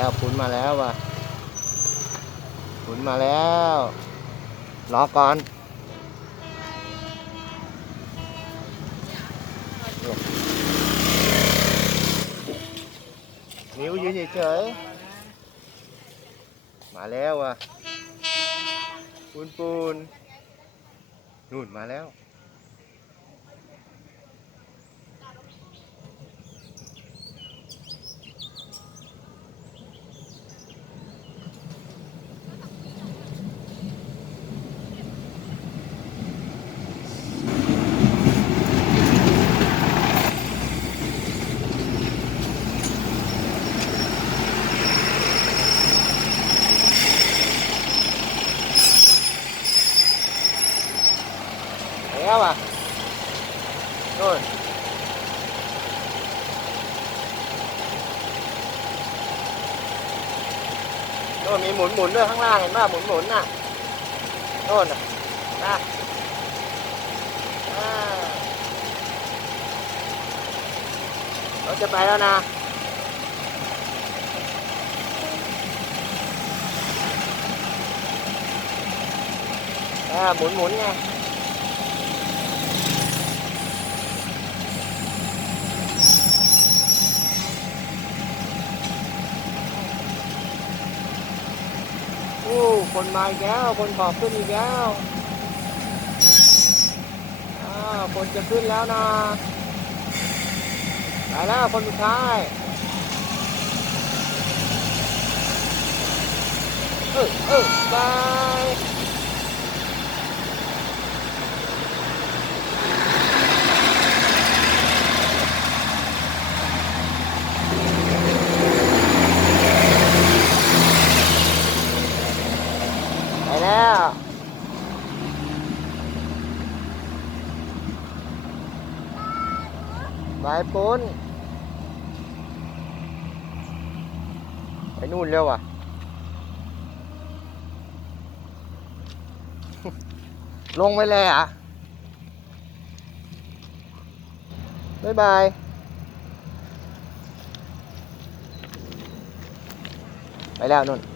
แล้วปุนมาแล้วว่ะปุนมาแล้วรอก่อนนิ้วยืนเฉยมาแล้วว่ะปูนปูนนู่นมาแล้ว แล้วอะนู่นนู่นมีหมุนหมุนๆด้วยข้างล่างเห็นป่ะหมุนหมุนๆน่ะนู่นน่ะนะอ่าเราจะไปแล้วนะอ่าหมุนหมุนๆไง โอ้คนมาอีกแล้ว คนขอบขึ้นอีกแล้วอ้าวคนจะขึ้นแล้วนะไปแล้วคนสุดท้ายเออเออบายไป แล้วบายปุ้นไปนู่นเร็วอะลงไปเลยอะบ๊ายบายไปแล้วนุ่น